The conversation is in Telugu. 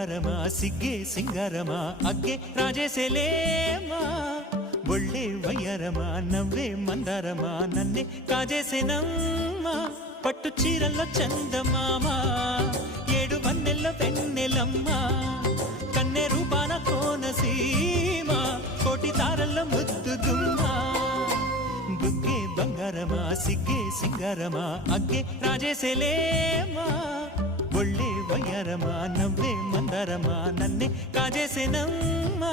బంగారమా సిగ్గే సింగారమా అగ్గే రాజేసేలేమా ఒళ్ళే వయ్యారమా నవ్వే మందారమా నన్నే కాజేసేనమ్మా పట్టు చీరల్లో చందమామా ఏడు వన్నెల్లో వెన్నెలమ్మా కన్నె రూపాన కోనసీమ కోటి తారల్లో ముద్దుగుమ్మా బుగ్గే బంగారమా సిగ్గే సింగారమా అగ్గే రాజేసేలేమా ఒళ్ళే వయ్యారమా నవ్వే మందారమా నన్నే కాజేసేనమ్మా